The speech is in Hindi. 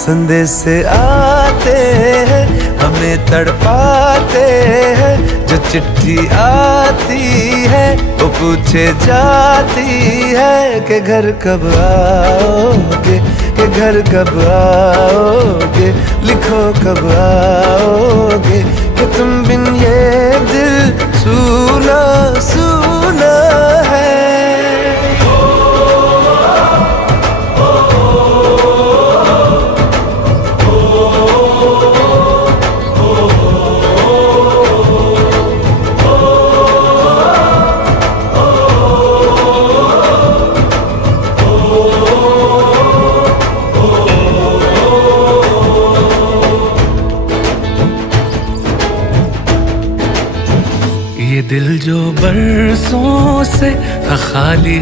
संदेश से आते हैं, हमें तड़पाते हैं। जो चिट्ठी आती है वो पूछे जाती है कि घर कब आओगे, कि घर कब आओगे, लिखो कब आओगे, कि तुम बिन ये दिल सूना सूना है। ये दिल जो बरसों से था खाली